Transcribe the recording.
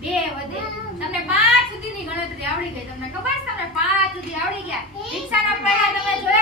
બે વધે. તમને પાંચ સુધીની ગણતરી આવડી ગઈ. તમને ખબર છે? તમને પાંચ સુધી આવડી ગયા. રિક્ષાના પહેલા તમે જોઈ